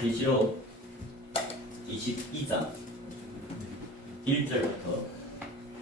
계시록 22장 1절부터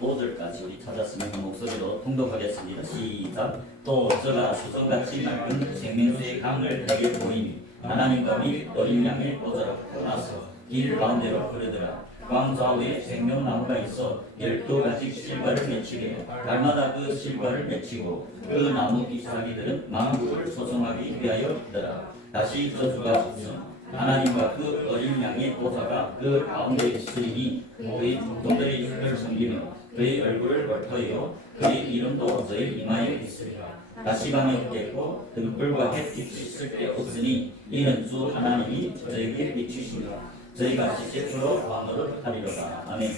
5절까지 우리 찾았으면 목소리로 통독하겠습니다. 시작. 또 저가 수정같이 맑은 생명수의 강을 내게 보이니 하나님과 및 어린 양의 보좌로 나서 길 가운데로 흐르더라. 광 좌우에 생명나무가 있어 12가지 실과를 맺히게 달마다 그 실과를 맺히고 그 나무 잎사귀들은 만국을 소송하기 위하여더라. 다시 저주가 없음 하나님과 그 어린 양의 보좌가 그 가운데 있으리니 그의 종들의 이를 섬기며 그의 얼굴을 벌터이요 그의 이름도 저의 이마에 있으리라. 다시 밤이 없겠고 등불과 햇빛이 있을 때 없으니 이는 주 하나님이 저에게 비추시니라. 저희가 지체표로 왕으로 하리로다. 아멘.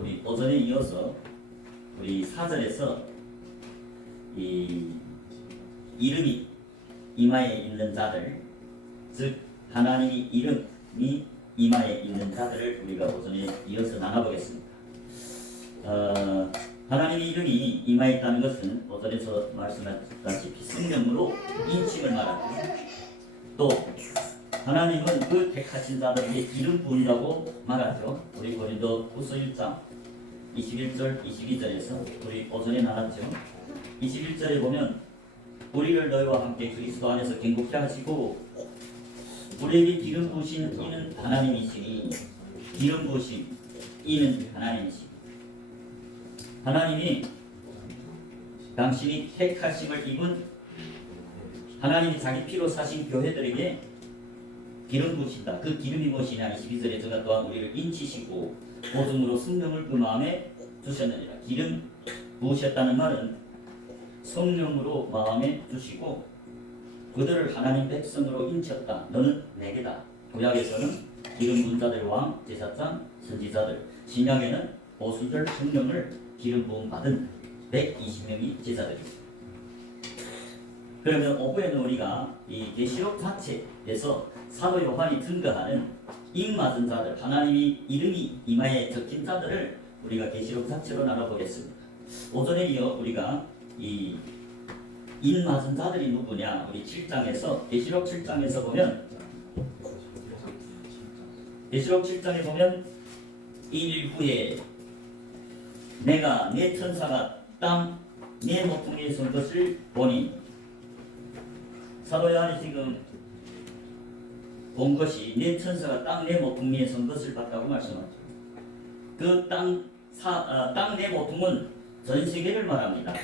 우리 오전에 이어서 우리 4절에서 이 이름이 이마에 있는 자들, 즉 하나님이 이름이 이마에 있는 자들을 우리가 오전에 이어서 나눠보겠습니다. 하나님의 이름이 이마에 있다는 것은 오전에서 말씀하셨다시피 성령으로 인칭을 말합니다. 또 하나님은 그 택하신 자들에게 이름 부으라고 말하죠. 우리 고린도후서 1장 21절 22절에서 우리 오전에 나눴죠. 21절에 보면 우리를 너희와 함께 그리스도 안에서 경고케 하시고 우리에게 기름 부으신 이는 하나님이시니 기름 부으신 이는 하나님이시니 하나님이 당신이 택하심을 입은 하나님이 자기 피로 사신 교회들에게 기름 부으신다. 그 기름이 무엇이냐? 22절에 저가 또한 우리를 인치시고 보증으로 성령을 그 마음에 주셨느니라. 기름 부으셨다는 말은 성령으로 마음에 주시고 그들을 하나님 백성으로 인쳤다. 너는 내게다. 구약에서는 기름 부은 자들 왕, 제사장, 선지자들, 신약에는 오순절 성령을 기름 부음 받은 120명이 제자들입니다. 그러면 오후에는 우리가 이 계시록 자체에서 사도 요한이 증거하는 잉 맞은 자들, 하나님이 이름이 이마에 적힌 자들을 우리가 계시록 자체로 나눠보겠습니다. 오전에 이어 우리가 이 잉 맞은 자들이 누구냐? 우리 7장에서 계시록 7장에서 보면 계시록 7장에 보면 일 후에 내가 내 천사가 땅 내 모퉁이에 선 것을 보니 사도 요한이 지금 본 것이 내 천사가 땅 내 모퉁이에 선 것을 봤다고 말씀하죠. 그 땅 내 모퉁은 전 세계를 말합니다.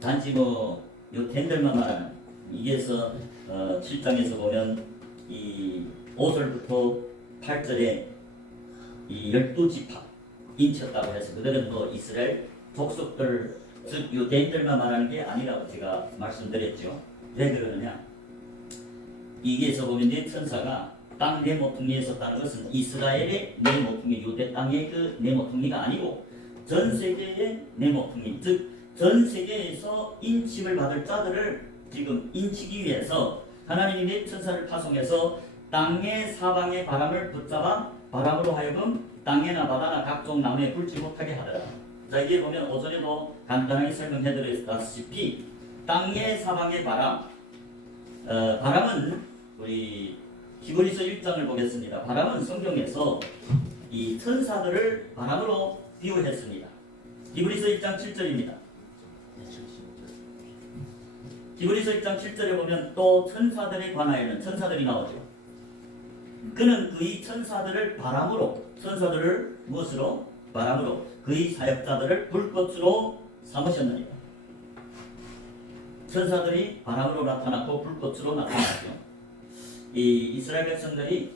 단지 요 덴들만 말하는 이게서 7장에서 보면 이 5절부터 8절에 이 12지파 인쳤다고 해서 그들은 이스라엘 족속들 즉 요 덴들만 말하는 게 아니라고 제가 말씀드렸죠. 왜 그러느냐? 이게서 보면 내 천사가 땅 내 모퉁이에 섰다는 것은 이스라엘의 내 모퉁이, 유대 땅의 그 내 모퉁이가 아니고 전 세계의 내 모퉁이, 즉 전 세계에서 인침을 받을 자들을 지금 인치기 위해서 하나님이 내 천사를 파송해서 땅의 사방의 바람을 붙잡아 바람으로 하여금 땅에나 바다나 각종 나무에 불지 못하게 하더라. 자, 이게 보면 오전에도 간단하게 설명해드렸다시피 땅의 사방의 바람, 바람은 우리 히브리서 1장을 보겠습니다. 바람은 성경에서 이 천사들을 바람으로 비유했습니다. 히브리서 1장 7절입니다. 히브리서 1장 7절에 보면 또 천사들에 관하여는 천사들이 나오죠. 그는 그의 천사들을 바람으로, 천사들을 무엇으로? 바람으로, 그의 사역자들을 불꽃으로 삼으셨느니라. 천사들이 바람으로 나타났고 불꽃으로 나타났죠. 이 이스라엘 백성들이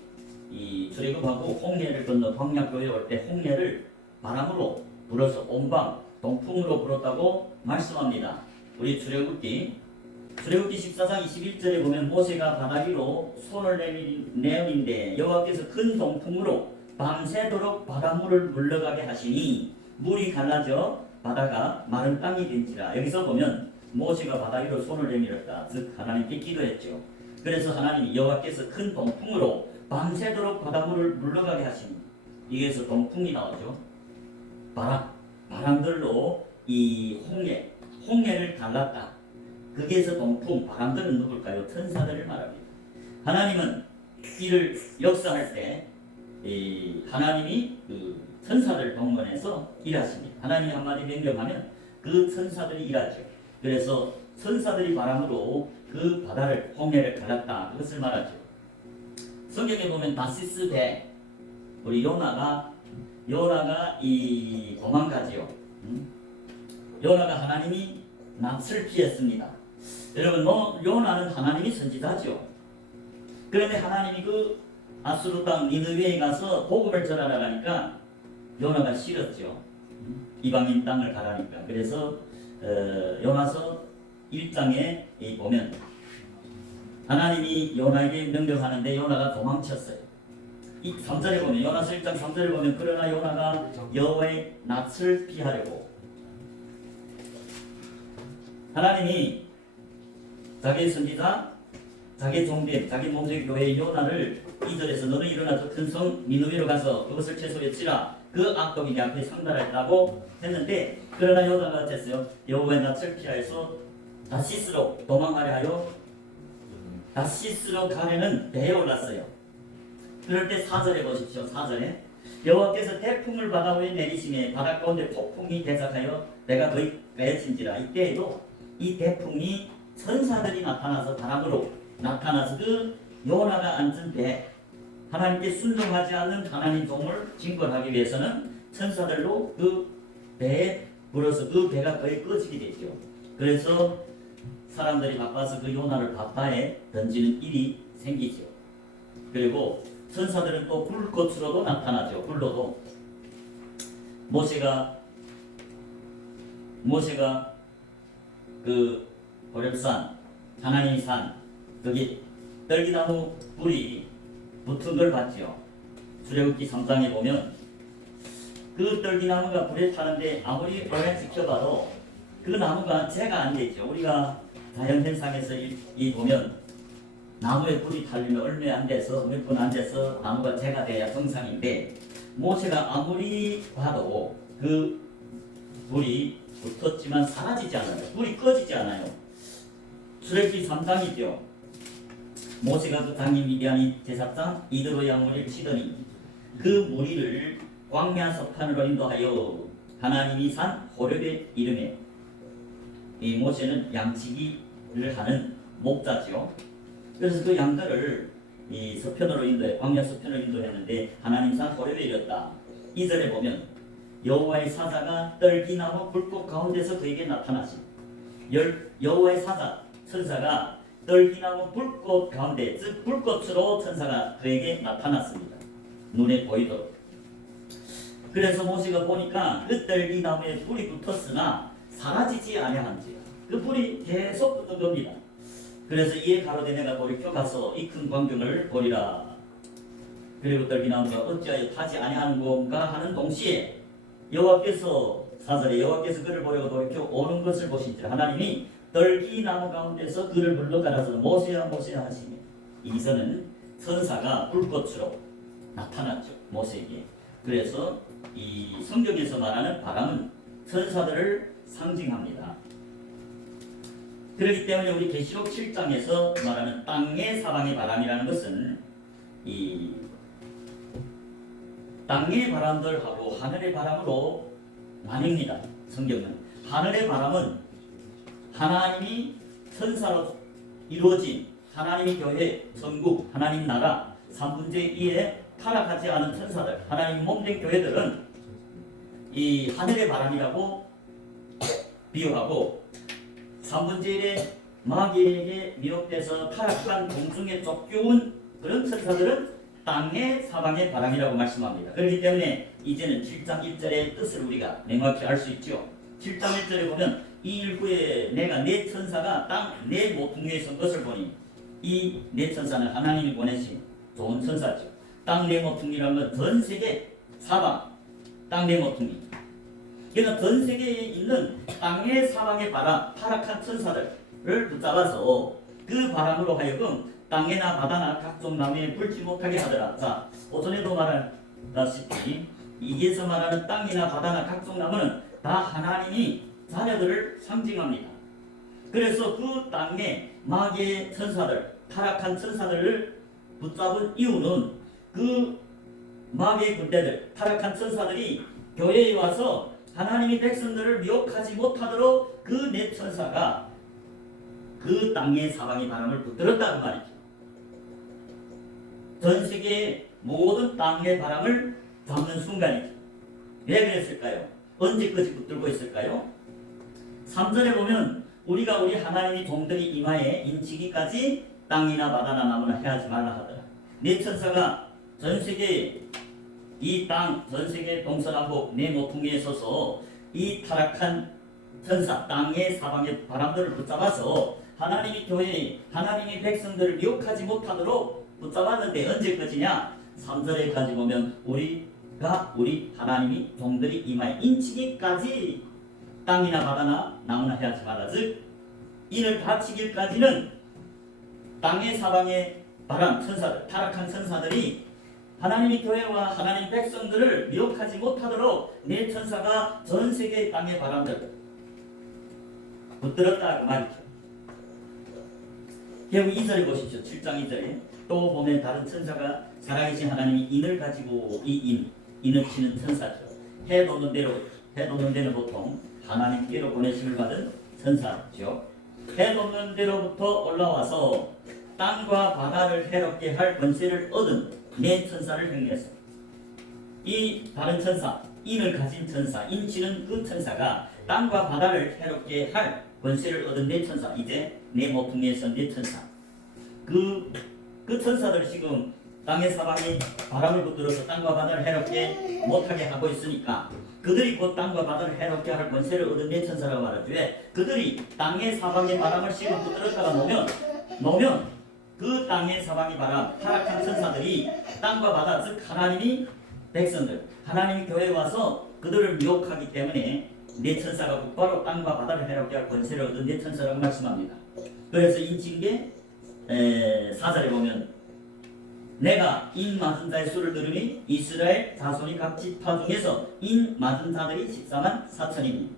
이 출애굽하고 홍해를 건너 광야교에 올 때 홍해를 바람으로 불어서 온방 동풍으로 불었다고 말씀합니다. 우리 출애굽기 14장 21절에 보면 모세가 바다 위로 손을 내밀인데 여호와께서 큰 동풍으로 밤새도록 바닷물을 물러가게 하시니 물이 갈라져 바다가 마른 땅이 된지라. 여기서 보면 모세가 바다 위로 손을 내밀었다. 즉 하나님께 기도했죠. 그래서 하나님이 여호와께서 큰 동풍으로 밤새도록 바닷물을 물러가게 하시니 여기에서 동풍이 나오죠. 바람들로 이 홍해를 갈랐다. 거기에서 동풍, 바람들은 누굴까요? 천사들을 말합니다. 하나님은 이를 역사할 때 하나님이 그 천사들 동원해서 일하십니다. 하나님이 한마디 명령하면 그 천사들이 일하죠. 그래서 천사들이 바람으로 그 바다를 홍해를 갈랐다, 그것을 말하죠. 성경에 보면 다시스 배, 우리 요나가 이 도망가지요. 요나가 하나님이 낯을 피했습니다. 여러분, 요나는 하나님이 선지자죠. 그런데 하나님이 그 아수르 땅 니느웨에 가서 복음을 전하러 가니까 요나가 싫었죠. 이방인 땅을 가라니까. 그래서 요나서 1장에 보면 하나님이 요나에게 명령하는데 요나가 도망쳤어요. 이 3절에 보면, 요나서 1장 3절에 보면, 그러나 요나가 여호와의 낯을 피하려고, 하나님이 자기 선지자, 자기 종된, 자기 몸종 교회의 요나를 2절에서 너는 일어나서 큰 성 니느웨로 가서 그것을 채소에 치라, 그 악독이 네 앞에 상달했다고 했는데, 그러나 요나가 어땠어요? 여호와의 낯을 피하여서 다시스로 도망하려 하여 다시스로 가려는 배에 올랐어요. 그럴 때 4절에 보십시오. 4절에 여호와께서 태풍을 바다 위에 내리시매 바다 가운데 폭풍이 대작하여 내가 거의 가해진지라. 이때에도 이 태풍이 천사들이 나타나서 바람으로 나타나서 그 요나가 앉은 배, 하나님께 순종하지 않는 하나님 종을 징벌하기 위해서는 천사들로 그 배에 불어서 그 배가 거의 꺼지게 됐죠. 그래서 사람들이 바빠서 그 요나를 바다에 던지는 일이 생기죠. 그리고 천사들은 또 불꽃으로도 나타나죠. 불로도 모세가 그 호렙산, 하나님의 산, 거기 떨기나무 불이 붙은 걸 봤죠. 출애굽기 3장에 보면 그 떨기나무가 불에 타는데 아무리 오래 지켜봐도 그 나무가 재가 안 되죠. 우리가 자연현상에서 이 보면 나무에 불이 달리면 얼마 안 돼서, 몇 분 안 돼서 나무가 재가 돼야 정상인데, 모세가 아무리 봐도 그 불이 붙었지만 사라지지 않아요. 불이 꺼지지 않아요. 출애굽기 3장이죠. 모세가 그 당일 미디안이 제사장 이드로 양무리를 치더니 그 무리를 광야 서판으로 인도하여 하나님이 산 호렙의 이름에, 이 모세는 양치기를 하는 목자지요. 그래서 그 양들을 이 서편으로 인도해, 광야 서편으로 인도했는데 하나님 산 호렙에 이르렀다. 2절에 보면 여호와의 사자가 떨기나무 불꽃 가운데서 그에게 나타나시. 여호와의 사자, 천사가 떨기나무 불꽃 가운데, 즉 불꽃으로 천사가 그에게 나타났습니다. 눈에 보이도록. 그래서 모세가 보니까 그 떨기나무에 불이 붙었으나 사라지지 아니한지라. 그 불이 계속 붙는 겁니다. 그래서 이에 가로되 내가 돌이켜 가서 이 큰 광경을 보리라. 그리고 떨기나무가 어찌하여 타지 아니하는 건가 하는 동시에 여호와께서, 4절에 여호와께서 그를 보려고 돌이켜 오는 것을 보신지라. 하나님이 떨기나무 가운데서 그를 불러 가라서 모세야 모세야 하시며, 이기서는 천사가 불꽃으로 나타났죠, 모세에게. 그래서 이 성경에서 말하는 바람은 천사들을 상징합니다. 그렇기 때문에 우리 계시록 7장에서 말하는 땅의 사방의 바람이라는 것은 이 땅의 바람들하고 하늘의 바람으로 나뉩니다. 성경은 하늘의 바람은 하나님이 천사로 이루어진 하나님의 교회, 천국, 하나님 나라 3분의 2에 타락하지 않은 천사들, 하나님 몸된 교회들은 이 하늘의 바람이라고 비유하고, 3분의 1의 마귀에게 미혹돼서 타락한 공중에 쫓겨온 그런 천사들은 땅의 사방의 바람이라고 말씀합니다. 그렇기 때문에 이제는 7장 1절의 뜻을 우리가 명확히 알 수 있죠. 7장 1절에 보면 이 일 후에 내가 네 천사가 땅 네 모퉁이에 선 것을 보니, 이 네 천사는 하나님이 보내신 좋은 천사죠. 땅 네 모퉁이라는 건 전 세계 사방, 땅 네 모퉁이. 그러니까 전 세계에 있는 땅의 사방의 바람, 타락한 천사들을 붙잡아서 그 바람으로 하여금 땅에나 바다나 각종 나무에 불지 못하게 하더라. 자, 오전에도 말했다시피 이게서 말하는 땅이나 바다나 각종 나무는 다 하나님이 자녀들을 상징합니다. 그래서 그 땅에 마귀의 천사들, 타락한 천사들을 붙잡은 이유는 그 마귀의 군대들, 타락한 천사들이 교회에 와서 하나님의 백성들을 미혹하지 못하도록 그 네 천사가 그 땅의 사방의 바람을 붙들었다는 말이죠. 전 세계의 모든 땅의 바람을 잡는 순간이죠. 왜 그랬을까요? 언제까지 붙들고 있을까요? 3절에 보면 우리가 우리 하나님의 종들이 이마에 인치기까지 땅이나 바다나 나무나 해하지 말라 하더라. 네 천사가 전 세계 이 땅, 전 세계 동서남북 네 모퉁이에 서서 이 타락한 천사, 땅의 사방의 바람들을 붙잡아서 하나님의 교회, 하나님의 백성들을 미혹하지 못하도록 붙잡았는데 언제까지냐? 3절에까지 보면 우리가 우리 하나님이 종들이 이마에 인치기까지 땅이나 바다나 나무나 해하지 말라. 즉 이를 다치기까지는 땅의 사방의 바람, 천사들, 타락한 천사들이 하나님의 교회와 하나님 백성들을 미혹하지 못하도록 네 천사가 전 세계의 땅의 바람들 붙들었다 그 말이죠. 결국 2절에 보십시오. 7장 2절에 또 보면 다른 천사가 살아계신 하나님이 인을 가지고 이 인을 치는 천사죠. 해 돋는 데는 보통 하나님께로 보내심을 받은 천사죠. 해 돋는 데로부터 올라와서 땅과 바다를 해롭게 할 권세를 얻은 네 천사를 행했어. 이 다른 천사, 인을 가진 천사, 인치는 그 천사가 땅과 바다를 해롭게 할 권세를 얻은 네 천사, 이제 네 모퉁이에서 네 천사. 그 천사들 지금 땅의 사방이 바람을 붙들어서 땅과 바다를 해롭게 못하게 하고 있으니까 그들이 곧 땅과 바다를 해롭게 할 권세를 얻은 네 천사라고 말하죠. 왜? 그들이 땅의 사방의 바람을 지금 붙들었다가 놓으면 그 땅의 사방의 바람, 타락한 천사들이 땅과 바다, 즉 하나님이 백성들, 하나님이 교회에 와서 그들을 미혹하기 때문에 네 천사가 곧바로 땅과 바다를 해롭게 할 권세를 얻은 네 천사라고 말씀합니다. 그래서 인칭계 4절에 보면 내가 인 맞은 자의 수를 들으니 이스라엘 자손이 각 지파 중에서 인 맞은 자들이 14만 4천이니.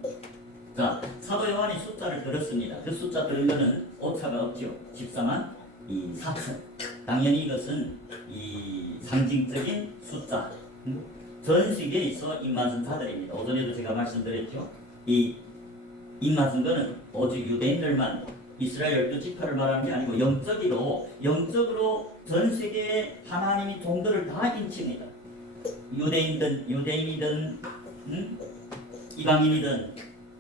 자, 사도 요한이 숫자를 들었습니다. 그 숫자 들은 거는 오차가 없죠. 14만 4천. 당연히 이것은 이 상징적인 숫자. 전 세계에 있어 인맞은 자들입니다. 오전에도 제가 말씀드렸죠. 이 인맞은 거는 오직 유대인들만 이스라엘 12지파를 말하는 게 아니고 영적으로 전 세계의 하나님의 종들을 다 인칩니다. 유대인이든 이방인이든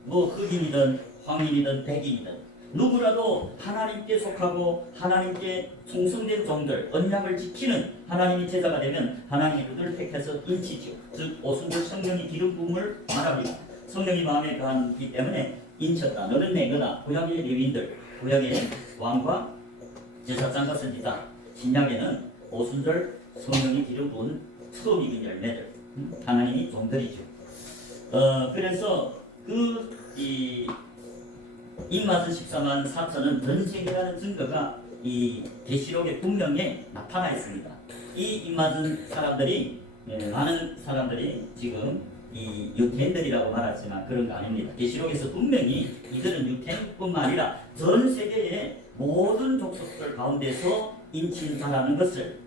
뭐 흑인이든 황인이든 백인이든 누구라도 하나님께 속하고 하나님께 충성된 종들, 언약을 지키는 하나님의 제자가 되면 하나님이 그들을 택해서 인치죠. 즉 오순절 성령의 기름 부음을 말합니다. 성령이 마음에 거하기 때문에 인쳤다. 너는 내 거다. 구약의 레위인들, 구약의 왕과 제사장과 선지자, 신약에는 오순절 성령의 기름 부은 처음 익은 열매들, 하나님이 종들이죠. 그래서 이 인맞은 14만 4천은 전 세계라는 증거가 이 계시록에 분명히 나타나 있습니다. 이 인맞은 사람들이 많은 사람들이 지금 이 유태인들이라고 말하지만 그런 거 아닙니다. 계시록에서 분명히 이들은 유태인뿐만 아니라 전 세계의 모든 족속들 가운데서 인친 자라는 것을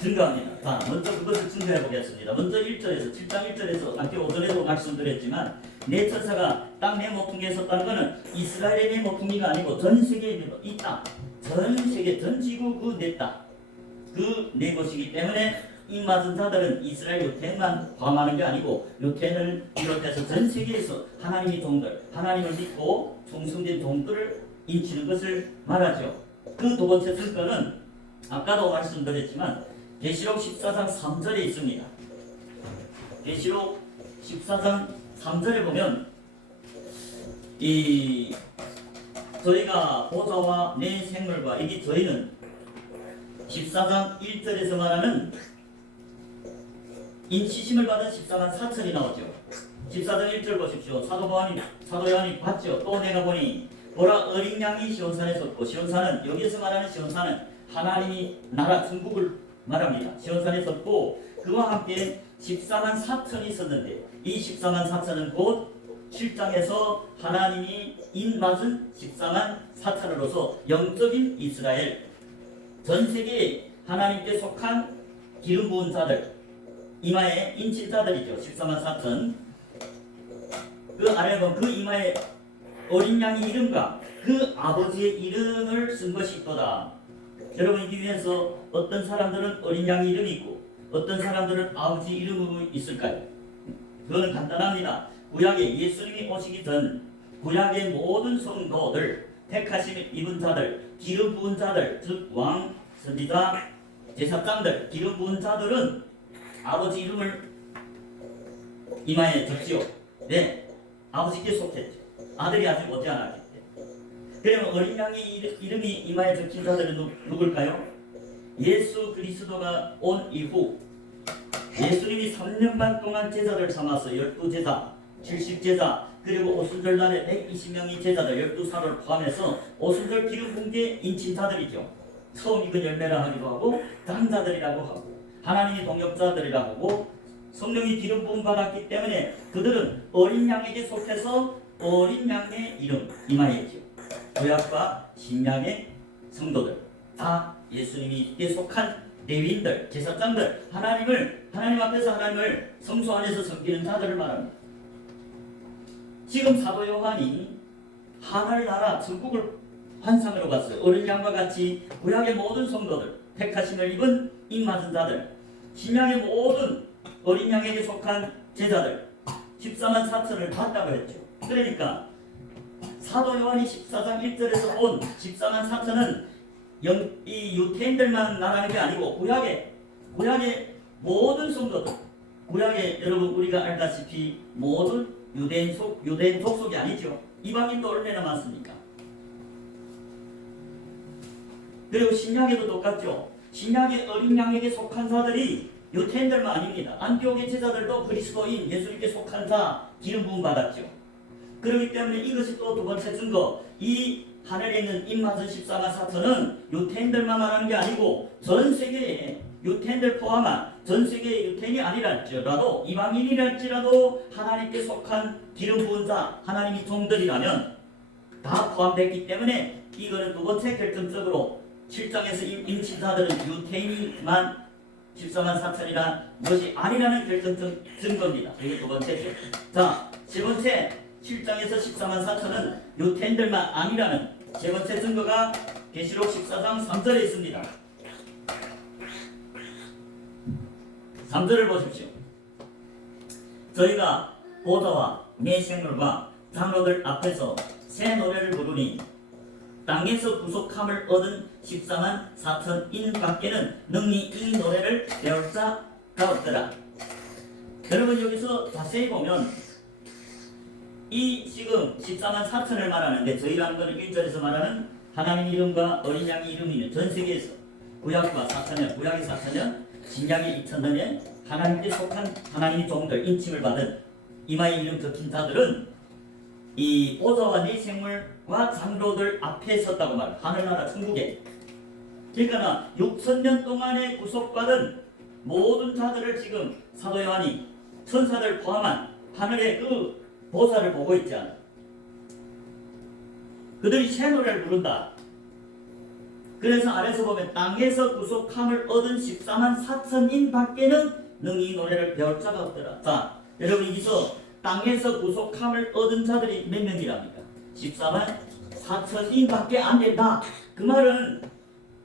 증거합니다. 자, 먼저 그것을 증거해 보겠습니다. 먼저 1절에서 7장 1절에서 함께 오전에도 말씀드렸지만 네 천사가 땅 네 모퉁이에 섰다는 것은 이스라엘의 네 모퉁이가 아니고 전 세계의 이 땅, 전 세계 전 지구 그 네 땅, 그 네 곳이기 때문에 이 맞은 자들은 이스라엘 유태인만 포함하는 게 아니고 유태인을 비롯해서 전 세계에서 하나님의 종들, 하나님을 믿고 충성된 종들을 인치는 것을 말하죠. 그 두 번째 증거는 아까도 말씀드렸지만 계시록 14장 3절에 있습니다. 계시록 14장 3절에 보면 이 저희가 보좌와 내 생물과 이게 저희는 14장 1절에서 말하는 인치심을 받은 14만 4천이 나오죠. 14장 1절 보십시오. 사도 요한이 봤죠. 또 내가 보니 보라 어린 양이 시온산에 섰고 시온산은 여기에서 말하는 시온산은 하나님이 나라 천국을 말합니다. 시온산에 섰고 그와 함께 14만 4천이 있었는데 이 14만 4천은 곧 7장에서 하나님이 인맞은 14만 4천으로서 영적인 이스라엘 전 세계에 하나님께 속한 기름 부은 자들, 이마에 인친 자들이죠. 14만 4천. 그 아래에 보면 그 이마에 어린 양의 이름과 그 아버지의 이름을 쓴 것이 있도다. 여러분, 이 위에서 어떤 사람들은 어린 양의 이름이 있고 어떤 사람들은 아버지 이름이 있을까요? 그거는 간단합니다. 구약에 예수님이 오시기 전 구약의 모든 성도들, 택하심을 입은 자들, 기름 부은 자들, 즉 왕, 선지자, 제사장들, 기름 부은 자들은 아버지 이름을 이마에 적지요. 네, 아버지께 속했죠. 아들이 아직 못지않았기 때문에. 그러면 어린 양의 이름이 이마에 적힌 자들은 누굴까요? 예수 그리스도가 온 이후 예수님이 3년 반 동안 제자를 삼아서 12제자, 70제자, 그리고 오순절날에 120명의 제자들 12사를 포함해서 오순절 기름 붕괴 인친 자들이죠. 처음 익은 열매라 하기도 하고 당자들이라고 하고 하나님의 동역자들이라고 하고 성령이 기름 부음 받았기 때문에 그들은 어린 양에게 속해서 어린 양의 이름 이마에 있죠. 구약과 신약의 성도들 다 예수님께 속한 레위인들, 제사장들, 하나님 앞에서 하나님을 성소 안에서 섬기는 자들을 말합니다. 지금 사도 요한이 하늘나라 천국을 환상으로 봤어요. 어린 양과 같이 구약의 모든 성도들, 택하심을 입은 입맞은 자들, 신약의 모든 어린 양에게 속한 제자들 14만 4천을 봤다고 했죠. 그러니까 사도 요한이 14장 1절에서 본 14만 4천은 이 유태인들만 말하는 게 아니고 구약의 모든 성도들, 구약의 여러분 우리가 알다시피 모든 유대인 족속이 아니죠. 이방인도 얼마나 많습니까? 그리고 신약에도 똑같죠. 신약의 어린 양에게 속한 자들이 유태인들만 아닙니다. 안디옥의 제자들도 그리스도인 예수님께 속한 자 기름 부음 받았죠. 그렇기 때문에 이것이 또 두 번째 증거, 이 하늘에 있는 입맞은 14만 4천은 유태인들만 말하는 게 아니고 전 세계에 유태인들 포함한 전 세계의 유태인이 아니랄지라도 이방인이랄지라도 하나님께 속한 기름 부은 자 하나님의 종들이라면 다 포함됐기 때문에 이거는 두 번째 결정적으로 7장에서 임신자들은 유태인만 14만 4천이란 것이 아니라는 결정적 증거입니다. 이게 두 번째죠. 자, 세 번째 7장에서 14만 4천은 유태인들만 아니라는 세 번째 증거가 계시록 14장 3절에 있습니다. 3절을 보십시오. 저희가 보좌와 내 생물과 장로들 앞에서 새 노래를 부르니 땅에서 구속함을 얻은 14만 4천인 밖에는 능히 이 노래를 배울 자가 없더라. 여러분 여기서 자세히 보면 이 지금 14만 4천을 말하는데 저희라는 것은 1절에서 말하는 하나님 이름과 어린 양의 이름이 있는 전 세계에서 구약과 4천년, 구약의 4천년, 신약의 2000년에 하나님께 속한 하나님의 종들 인침을 받은 이마에 이름 적힌 자들은 이 보좌와 네 생물과 장로들 앞에 섰다고 말해요. 하늘나라 천국에. 그러니까 6000년 동안에 구속받은 모든 자들을 지금 사도 요한이 천사들 포함한 하늘의 그 보좌를 보고 있지 않아요. 그들이 새 노래를 부른다. 그래서 아래서 보면 땅에서 구속함을 얻은 14만 4천인 밖에는 능히 이 노래를 배울 자가 없더라. 자, 여러분 여기서 땅에서 구속함을 얻은 자들이 몇 명이랍니까? 14만 4천인 밖에 안 된다. 그 말은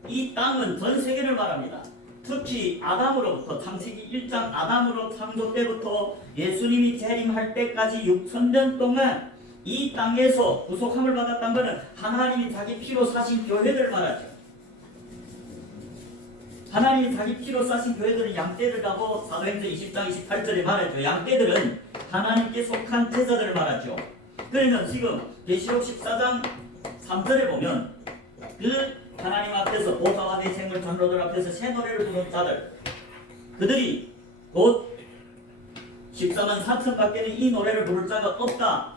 이 땅은 전 세계를 말합니다. 특히 아담으로부터 창세기 1장 아담으로 창조 때부터 예수님이 재림할 때까지 6000년 동안 이 땅에서 구속함을 받았다는 것은 하나님이 자기 피로 사신 교회들을 말하죠. 하나님이 자기 피로 사신 교회들은 양떼들이라고 사도행전 20장 28절에 말하죠. 양떼들은 하나님께 속한 제자들을 말하죠. 그러면 지금 계시록 14장 3절에 보면 그 하나님 앞에서 보좌와 내 생물 장로들 앞에서 새 노래를 부르는 자들 그들이 곧 14만 4천 밖에는 이 노래를 부를 자가 없다.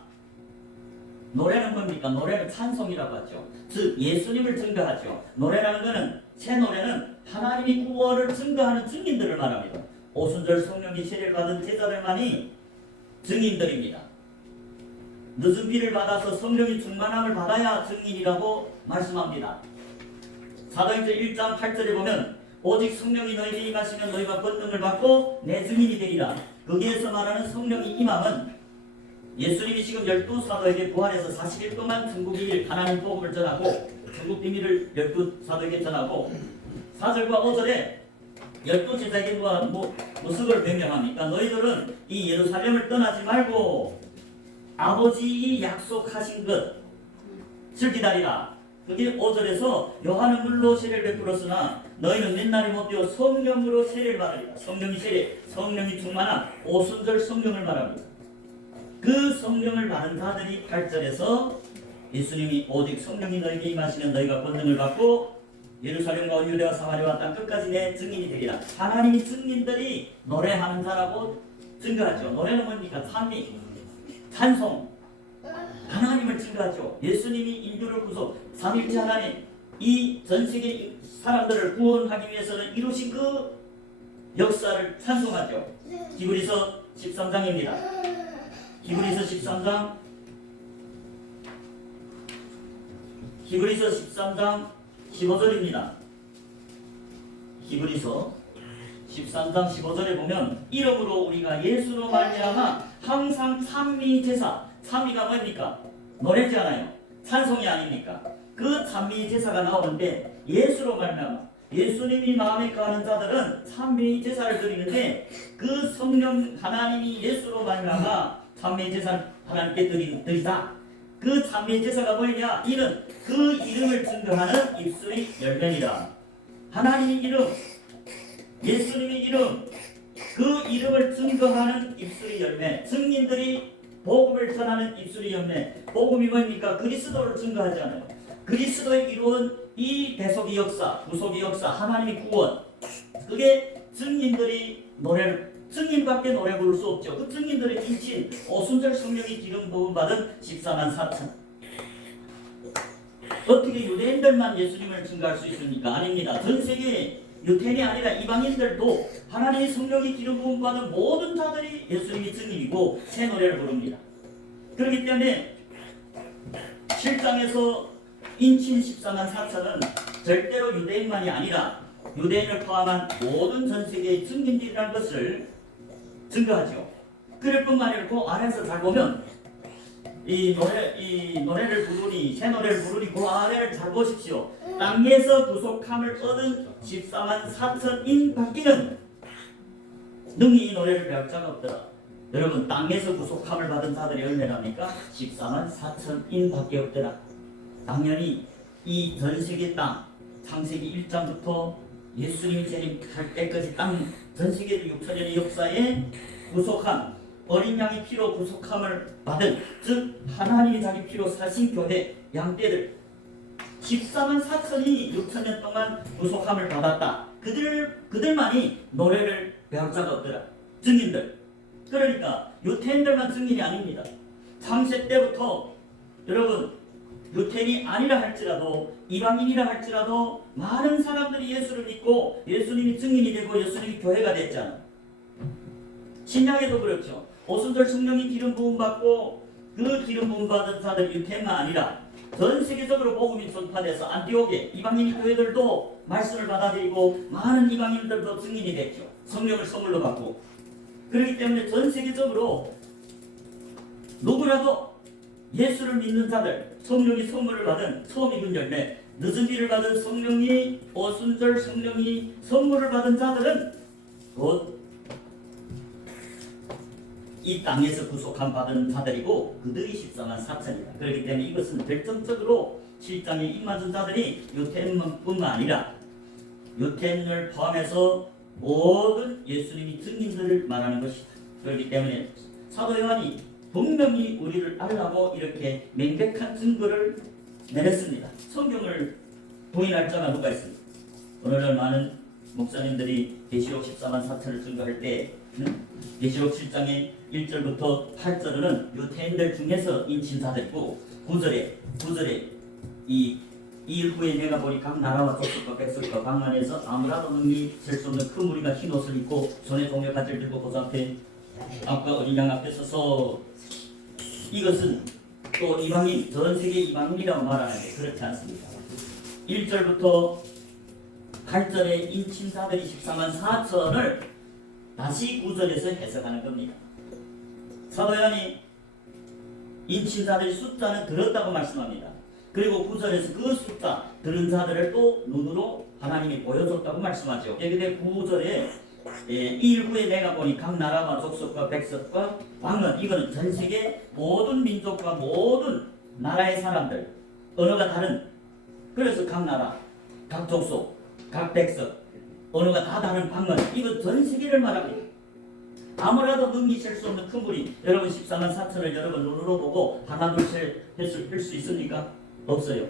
노래는 뭡니까? 노래는 찬송이라고 하죠. 즉 예수님을 증거하죠. 노래라는 것은 새 노래는 하나님이 구원을 증거하는 증인들을 말합니다. 오순절 성령이 세례를 받은 제자들만이 증인들입니다. 늦은 비를 받아서 성령이 충만함을 받아야 증인이라고 말씀합니다. 사도행전 1장 8절에 보면 오직 성령이 너희에게 임하시면 너희가 권능을 받고 내 증인이 되리라. 거기에서 말하는 성령이 임함은 예수님이 지금 12사도에게 부활해서 40일 동안 천국의 하나님 복음을 전하고 천국 비밀을 12사도에게 전하고 4절과 5절에 12제자에게 무슨 걸 명령합니까? 너희들은 이 예루살렘을 떠나지 말고 아버지 약속하신 것을 기다리라. 그게 5절에서 요한은 물로 세례를 베풀었으나 너희는 옛날에 못되어 성령으로 세례를 받으리라. 성령이 충만한 오순절 성령을 말합니다. 그 성령을 받은 자들이 8절에서 예수님이 오직 성령이 너희에게 임하시면 너희가 권능을 받고 예루살렘과 유대와 사마리아와 땅 끝까지 내 증인이 되리라. 하나님이 증인들이 노래하는 자라고 증거하죠. 노래는 뭡니까? 찬송. 하나님을 증거하죠. 예수님이 인류를 구속, 삼위일체 하나님, 이 전세계 사람들을 구원하기 위해서는 이루신 그 역사를 찬송하죠. 히브리서 13장입니다. 히브리서 13장 15절입니다. 히브리서 13장 15절에 보면 이름으로 우리가 예수로 말미암아 항상 찬미제사, 찬미가 뭡니까? 노래지 않아요. 찬송이 아닙니까? 그 찬미제사가 나오는데 예수로 말미암아 예수님이 마음에 거하는 자들은 찬미제사를 드리는데 그 성령 하나님이 예수로 말미암아 찬미제사를 하나님께 드리다. 그 찬미제사가 뭐냐? 이는 그 이름을 증거하는 입술의 열매이다. 하나님의 이름, 예수님의 이름, 그 이름을 증거하는 입술의 열매. 증인들이 복음을 전하는 입술의 열매. 복음이 뭡니까? 그리스도를 증거하잖아요. 그리스도의 이루은 이 대속의 역사, 구속의 역사, 하나님의 구원. 그게 증인들이 증인밖에 노래 부를 수 없죠. 그 증인들의 인친 오순절 성령이 기름 부음 받은 14만 4천. 어떻게 유대인들만 예수님을 증거할 수 있습니까? 아닙니다. 전 세계 유태인이 아니라 이방인들도 하나님의 성령이 기름 부음 받은 모든 자들이 예수님이 증인이고 새 노래를 부릅니다. 그렇기 때문에 7장에서 인친 14만 4천은 절대로 유대인만이 아니라 유대인을 포함한 모든 전 세계의 증인들이라는 것을 증거하죠. 그럴 뿐만 아니라 그 아래에서 잘 보면 이 노래를 부르니 새 노래를 부르니 그 아래를 잘 보십시오. 땅에서 구속함을 얻은 14만 4천인 밖에는 능히 이 노래를 배울 자가 없더라. 여러분, 땅에서 구속함을 받은 자들이 얼마랍니까? 14만 4천인 밖에 없더라. 당연히 이 전 세계 땅 창세기 1장부터 예수님이 재림할 때까지 땅 전 세계 6천년의 역사에 구속함, 어린 양의 피로 구속함을 받은, 즉 하나님이 자기 피로 사신 교회 양떼들 14만 4천이 6천년 동안 구속함을 받았다. 그들만이 노래를 배울 자가 없더라. 증인들. 그러니까 유태인들만 증인이 아닙니다. 창세 때부터 여러분 유태인이 아니라 할지라도 이방인이라 할지라도 많은 사람들이 예수를 믿고 예수님이 증인이 되고 예수님이 교회가 됐잖아. 신약에도 그렇죠. 오순절 성령이 기름 부음 받고 그 기름 부음 받은 자들 유태인만 아니라 전 세계적으로 복음이 전파돼서 안디옥에 이방인 교회들도 말씀을 받아들이고 많은 이방인들도 증인이 됐죠. 성령을 선물로 받고. 그렇기 때문에 전 세계적으로 누구라도 예수를 믿는 자들, 성령이 선물을 받은 처음 입은 열매, 늦은 비를 받은 성령이 오순절 성령이 선물을 받은 자들은 곧 이 땅에서 구속함 받은 자들이고 그들이 14만 4천이다. 그렇기 때문에 이것은 결정적으로 7장에 임하는 자들이 유태인뿐만 아니라 유태인을 포함해서 모든 예수님이 증인들을 말하는 것이다. 그렇기 때문에 사도 요한이 분명히 우리를 알라고 이렇게 명백한 증거를 내렸습니다. 성경을 부인할 자가 누가 있습니까? 오늘날 많은 목사님들이 계시록 14만 4천을 증거할 때 계시록 7장의 1절부터 8절은 유태인들 중에서 인친자들이고 9절에 이 후에 내가 보니 각 나라와 족속과 백성과 방만에서 아무라도 능히 셀 수 없는 큰 무리가 흰 옷을 입고 손에 종려 가지를 들고 보좌 앞에 앞과 어린 양 앞에 서서 이것은 또 이방인 전 세계 이방인이라고 말하는데 그렇지 않습니다. 1절부터 8절에 인친사들이 14만 4천을 다시 9절에서 해석하는 겁니다. 사도 요한이 인친자들의 숫자는 들었다고 말씀합니다. 그리고 9절에서 그 숫자 들은 자들을 또 눈으로 하나님이 보여줬다고 말씀하죠. 근데 9절에 일부에 내가 보니 각 나라와 족속과 백성과 방언, 이거는 전 세계 모든 민족과 모든 나라의 사람들, 언어가 다른, 그래서 각 나라, 각 족속, 각 백성, 언어가 다 다른 방언, 이거 전 세계를 말합니다. 아무라도 넘기실 수 없는 큰 물이, 여러분 14만 4천을 여러분 눈으로 보고 하나 둘셋 할 수 있습니까? 없어요.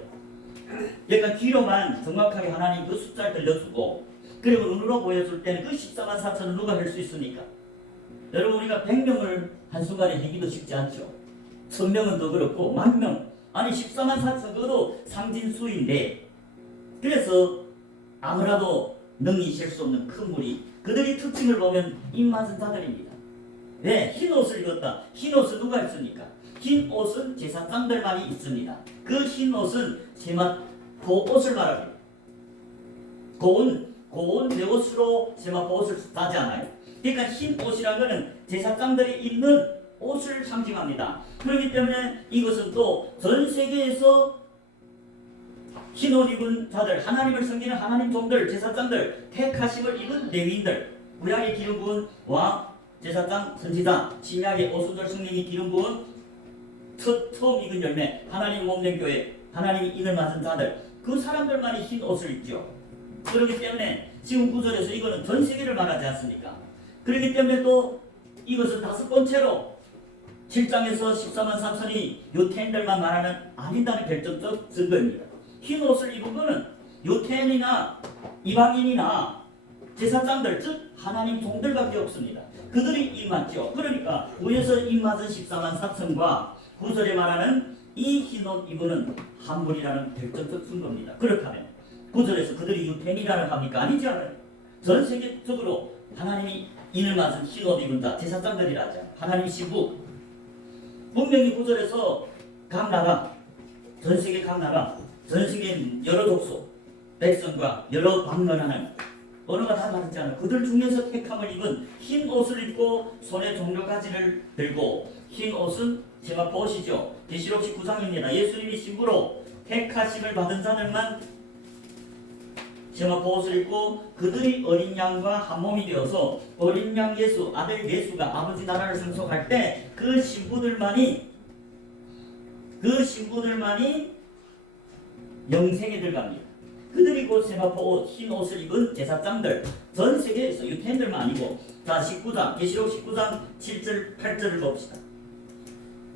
그러니까 귀로만 정확하게 하나님 그 숫자를 들려주고, 그리고 눈으로 보여줄 때는 그 14만 4천을 누가 할 수 있습니까? 여러분, 우리가 100명을 한순간에 하기도 쉽지 않죠. 1000명은 더 그렇고 10,000명, 아니 14만 4천, 그것도 상진수인데, 그래서 아무라도 능이실 수 없는 큰 물이, 그들의 특징을 보면 입맞은 자들입니다. 네, 흰 옷을 입었다. 흰 옷은 누가 입습니까? 흰 옷은 제사장들만이 입습니다. 그 흰 옷은 세마포 옷을 말합니다. 고운 내 옷으로 세마포 옷을 따지 않아요. 그러니까 흰 옷이라는 것은 제사장들이 입는 옷을 상징합니다. 그렇기 때문에 이것은 또 전 세계에서 흰 옷 입은 자들, 하나님을 섬기는 하나님 종들, 제사장들, 택하심을 입은 레위인들, 구약의 기름 부은 왕, 제사장, 선지자, 신약의 오순절 성령이 기름 부은 처음 익은 열매, 하나님 몸된 교회, 하나님이 인을 맞은 자들, 그 사람들만이 흰 옷을 입죠. 그렇기 때문에 지금 9절에서 이거는 전 세계를 말하지 않습니까? 그렇기 때문에 또 이것은 다섯 번째로 7장에서 14만 4천이 유태인들만 말하는 아니다는 결정적 증거입니다. 흰 옷을 입은 것은 유태인이나 이방인이나 제사장들, 즉 하나님 종들밖에 없습니다. 그들이 입맞죠. 그러니까 위에서 입맞은 14만 4천과 9절에 말하는 이 흰 옷 입은 한물이라는 결정적 증거입니다. 그렇다면 9절에서 그들이 유태인이라는 합니까? 아니지 않아요. 전 세계적으로 하나님이 인을 맞은 흰 옷 입은 자, 제사장들이라 하죠. 하나님 신부. 분명히 9절에서 각 나라, 전 세계 각 나라, 전 세계 여러 족속, 백성과 여러 방언하는 언어가 다 다르잖아요. 그들 중에서 택함을 입은 흰 옷을 입고 손에 종려가지를 들고, 흰 옷은 제가 보시죠. 계시록 19장입니다. 예수님이 신부로 택하심을 받은 자들만 제가 옷을 입고 그들이 어린 양과 한 몸이 되어서 어린 양 예수, 아들 예수가 아버지 나라를 상속할 때 그 신부들만이 영생에 들어갑니다. 그들이 곧 세마포 옷, 흰 옷을 입은 제사장들, 전 세계에서 유태인들만 아니고. 자, 19장, 계시록 19장 7절 8절을 봅시다.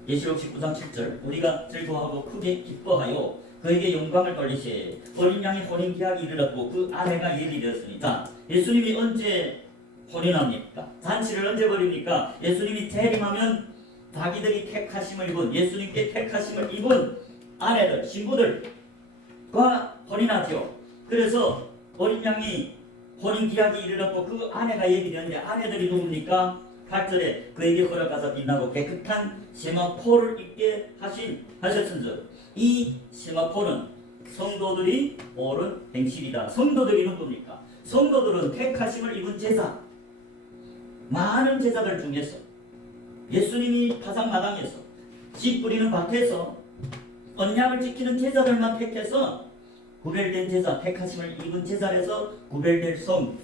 계시록 19장 7절, 우리가 즐거워하고 크게 기뻐하여 그에게 영광을 돌리시에 어린 양이 혼인 기약이 이르렀고 그 아내가 예비되었으니까. 예수님이 언제 혼인합니까? 잔치를 언제 벌입니까? 예수님이 재림하면 자기들이 택하심을 입은, 예수님께 택하심을 입은 아내들, 신부들과 혼인하죠. 그래서 어린 양이 혼인 기약이 이르렀고 그 아내가 예비되었는데, 아내들이 누굽니까? 8절에 그에게 허락하사 빛나고 깨끗한 세마포를 입게 하셨은즉, 이 세마포는 성도들이 오른 행실이다. 성도들이 누굽니까? 성도들은 택하심을 입은 제사, 많은 제사들 중에서 예수님이 타작마당에서 씨 뿌리는 밭에서 언약을 지키는 제사들만 택해서 구별된 제사, 택하심을 입은 제사에서 구별된 성,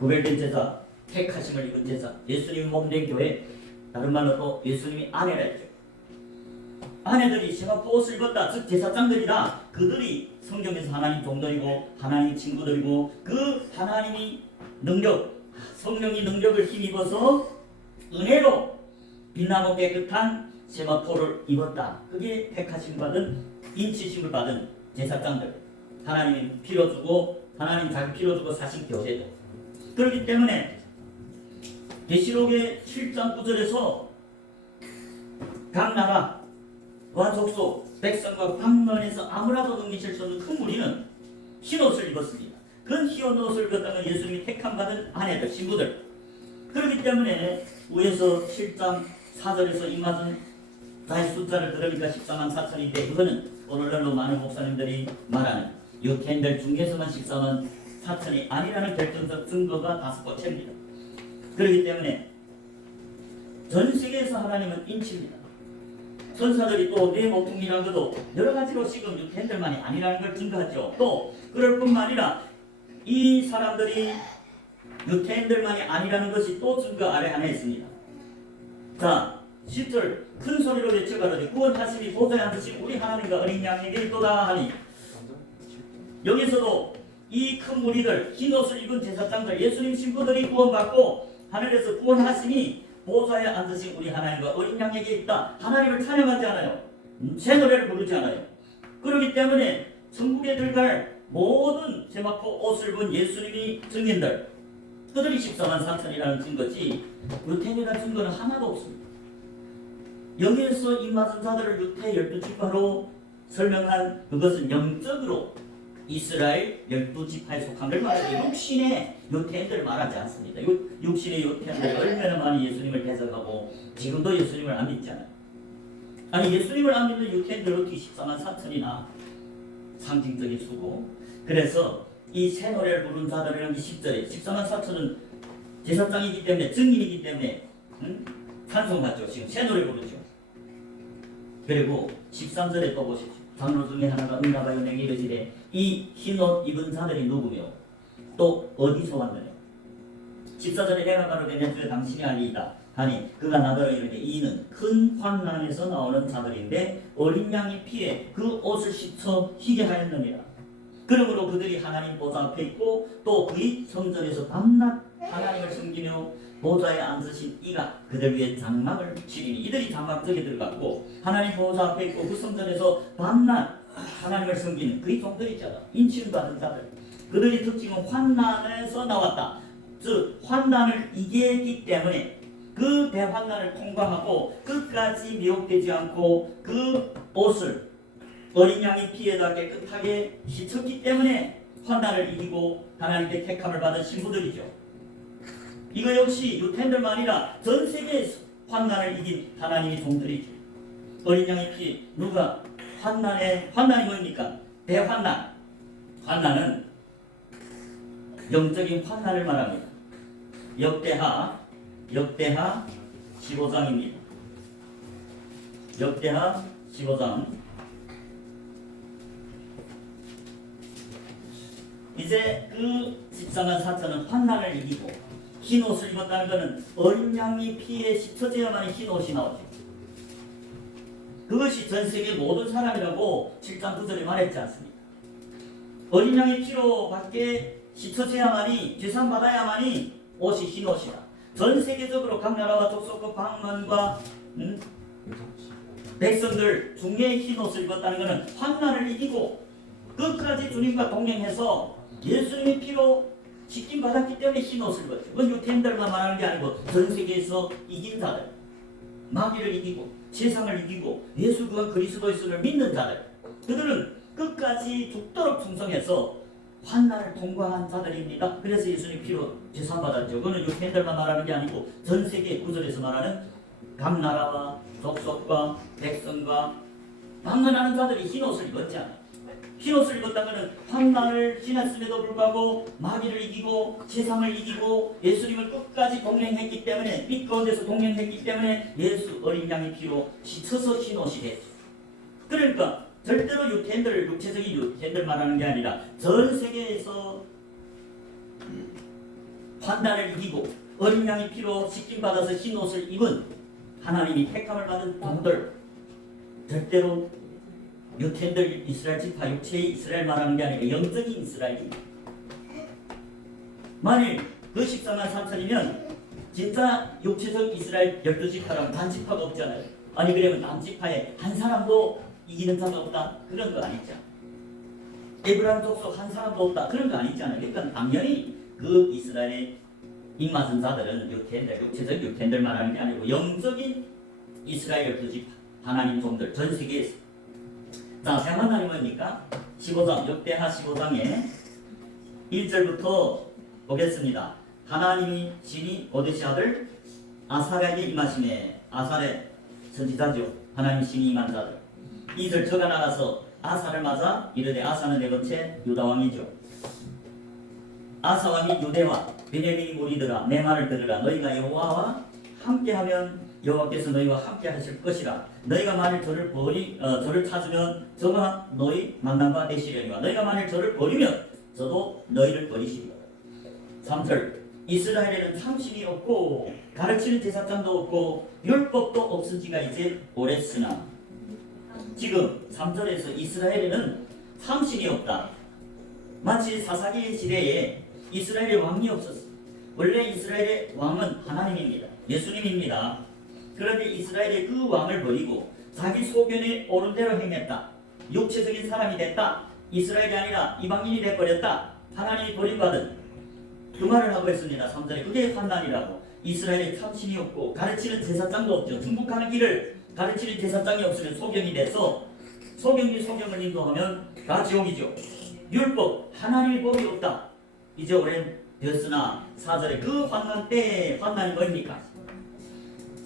구별된 제사, 택하심을 입은 제사, 예수님이 몸된 교회, 다른 말로 또 예수님이 아내라 했죠. 아내들이 세마포 옷을 입었다, 즉 제사장들이다. 그들이 성경에서 하나님 종들이고 하나님 친구들이고, 그 하나님이 능력, 성령이 능력을 힘입어서 은혜로 빛나고 깨끗한 세마포를 입었다. 그게 택하심 받은, 인치심을 받은 제사장들. 하나님이 피로 주고, 하나님 자기 피로 주고 사신 교제죠. 그렇기 때문에 계시록의 7장 9절에서 각 나라와 족속, 백성과 방언에서 아무라도 넘기실 수 없는 큰 무리는 흰 옷을 입었습니다. 그 흰 옷을 입었다는 예수님이 택함 받은 아내들, 신부들. 그렇기 때문에 위에서 7장 4절에서 입맞은 자의 숫자를 들으니까 14만 4천인데, 그거는 오늘날로 많은 목사님들이 말하는 유태인들 중에서만 14만 사천이 아니라는 결정적 증거가 다섯 번째입니다. 그렇기 때문에 전 세계에서 하나님은 인치입니다. 천사들이 또 내 모퉁이라는 것도 여러 가지로 지금 유태인들만이 아니라는 걸 증거하죠. 또 그럴 뿐만 아니라 이 사람들이 유태인들만이 아니라는 것이 또 증거 아래 하나 있습니다. 자, 10절 큰 소리로 외쳐가로되 구원하심이 보좌에 앉으신 우리 하나님과 어린 양에게 있도다 하니, 여기서도 이 큰 무리들, 흰 옷을 입은 제사장들, 예수님 신부들이 구원받고 하늘에서 구원하심이 보좌에 앉으신 우리 하나님과 어린 양에게 있다. 하나님을 찬양하지 않아요. 새 노래를 부르지 않아요. 그렇기 때문에 천국에 들어갈 모든 세마포 옷을 입은 예수님이 증인들, 그들이 14만 4천이라는 증거지 유태인이라는 증거는 하나도 없습니다. 여기에서 이 맞은 자들을 유태 12지파로 설명한 그것은 영적으로 이스라엘 12지파에 속한 걸 말하지 육신의 유태인들을 말하지 않습니다. 육신의 유태인들이 얼마나 많이 예수님을 대적하고 지금도 예수님을 안 믿잖아요. 아니 예수님을 안 믿는 유태인들 어떻게 14만 4천이나 상징적인 수고. 그래서 이 새 노래를 부른 자들이라는 게 10절에 14만 4천은 제사장이기 때문에 증인이기 때문에 찬송하죠. 지금 새 노래 부르죠. 그리고 13절에 또 보십시오. 장로 중에 하나가 응답하여 내게 이르시되 이 흰옷 입은 자들이 누구며 또 어디서 왔느냐. 14절에 내가 가로되 내 주에 당신이 알리이다 하니 그가 나더러 이르되 이는 큰 환난에서 나오는 자들인데 어린 양의 피에 그 옷을 씻어 희게 하였느니라. 그러므로 그들이 하나님 보좌 앞에 있고 또 그의 성전에서 밤낮 하나님을 섬기며 보좌에 앉으신 이가 그들 위에 장막을 치리니, 이들이 장막 쪽에 들어갔고 하나님 보좌 앞에 있고 그 성전에서 밤낮 하나님을 섬기는 그의 종들이 있잖아. 인치를 받은 자들. 그들의 특징은 환난에서 나왔다. 즉 환난을 이겼기 때문에 그 대환난을 통과하고 끝까지 미혹되지 않고 그 옷을 어린 양의 피에다 깨끗하게 씻었기 때문에 환난을 이기고 하나님께 택함을 받은 신부들이죠. 이거 역시 유태인들만 아니라 전 세계에서 환난을 이긴 하나님의 종들이죠. 어린 양의 피, 누가 환난이 뭡니까? 대환난. 환난은 영적인 환난을 말합니다. 역대하 15장입니다. 역대하 15장. 이제 그 14만 4천은 환난을 이기고 흰 옷을 입었다는 것은 어린 양의 피에 씻어져야만 흰 옷이 나오죠. 그것이 전 세계 모든 사람이라고 7장 9절에 말했지 않습니까? 어린 양의 피로 밖에 씻어져야만이 제사받아야만이 옷이 흰 옷이다. 전 세계적으로 각 나라와 족속과 방언과 백성들 중에 흰 옷을 입었다는 것은 환난을 이기고 끝까지 주님과 동행해서 예수님의 피로 씻김 받았기 때문에 흰 옷을 입었죠. 그건 유태인들만 말하는 게 아니고 전 세계에서 이긴 자들, 마귀를 이기고 세상을 이기고 예수 그가 그리스도이심을 믿는 자들, 그들은 끝까지 죽도록 충성해서 환난을 통과한 자들입니다. 그래서 예수님 피로 제사받았죠. 그거는 유태인들만 말하는 게 아니고 전 세계 구절에서 말하는 각 나라와 족속과 백성과 방언하는 자들이 흰 옷을 입었지 않아요. 흰 옷을 입었다는 것은 환난을 지났음에도 불구하고 마귀를 이기고 세상을 이기고 예수님을 끝까지 동행했기 때문에, 빛 가운데서 동행했기 때문에 예수 어린 양의 피로 씻어서 흰 옷이 됐죠. 그러니까 절대로 유태인들, 육체적인 유태인들 말하는 게 아니라 전 세계에서 환난을 이기고 어린 양의 피로 씻김 받아서 흰 옷을 입은 하나님이 택함을 받은 종들, 절대로 유태인들 이스라엘 지파 육체의 이스라엘 말하는 게 아니라 영적인 이스라엘입니다. 만일 그 14만 3천이면 진짜 육체적 이스라엘 12지파라면 단지파가 없잖아요. 아니 그러면 단지파에 한 사람도 이기는 자가 없다? 그런 거 아니죠. 에브라임 족속 한 사람도 없다? 그런 거 아니잖아요. 그러니까 당연히 그 이스라엘의 입맞은 자들은 유태인들, 육체적 유태인들 말하는 게 아니고 영적인 이스라엘 12지파 하나님 종들 전 세계에서. 자, 대환난이 뭡니까? 15장, 역대하 15장에 1절부터 보겠습니다. 하나님이 신이 오데시 아들 아사랴에게 임하시매. 아사랴 선지자죠. 하나님 신이 임한 자들. 2절 저가 나가서 아사를 맞아 이르되 아사는 네 번째 유다왕이죠. 아사와 및 유대와 베냐민이 무리들아 내 말을 들으라. 너희가 여호와와 함께하면 여호와께서 너희와 함께하실 것이라. 너희가 만일 저를 찾으면 저가 너희 만남과 되시려니와 너희가 만일 저를 버리면 저도 너희를 버리시리라. 3절 이스라엘에는 참신이 없고 가르치는 제사장도 없고 율법도 없은 지가 이제 오랬으나. 지금 3절에서 이스라엘에는 참신이 없다. 마치 사사기 시대에 이스라엘의 왕이 없었어. 원래 이스라엘의 왕은 하나님입니다. 예수님입니다. 그런데 이스라엘의 그 왕을 버리고 자기 소견에 옳은 대로 행했다. 육체적인 사람이 됐다. 이스라엘이 아니라 이방인이 돼버렸다. 하나님이 버림받은 그 말을 하고 있습니다. 3절에 그게 환난이라고. 이스라엘에 참신이 없고 가르치는 제사장도 없죠. 중국하는 길을 가르치는 제사장이 없으면 소경이 돼서 소경이 소경을 인도하면 다 지옥이죠. 율법, 하나님의 법이 없다. 이제 오랜 되었으나 4절에 그 환난 때에 환난이 뭡니까?